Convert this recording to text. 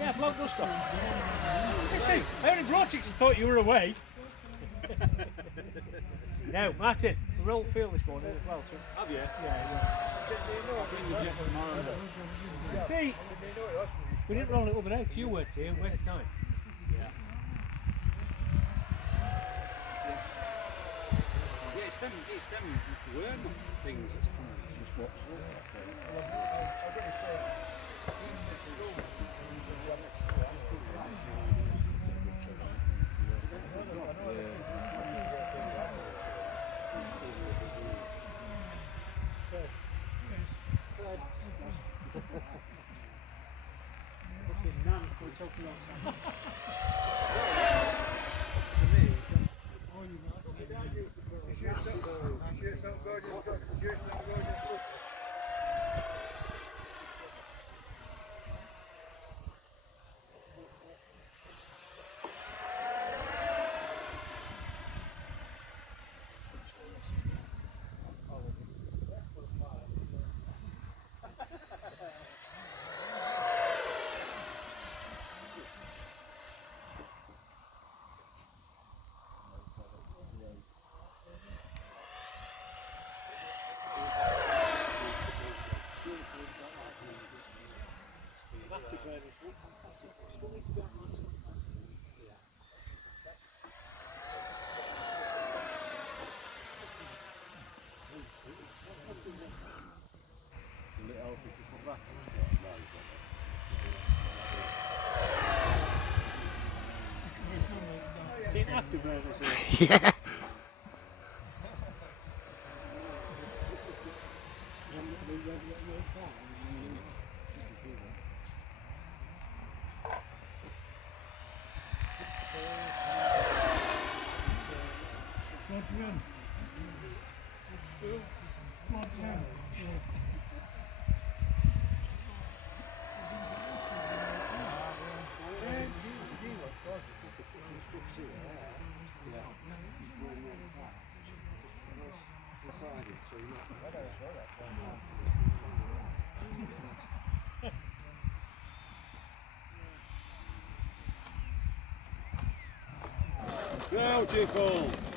Yeah, bloke dust off. Listen, I only brought it 'cause I thought you were away. No, Martin, we rolled field this morning as well, so. Have you? Yeah, Bring the jet tomorrow then. yeah. See, we didn't roll it over there 'cause you weren't here, waste time. Yeah. Yeah, it's them worm things that's coming. It's just what's See an afterburners here. Yeah. beautiful.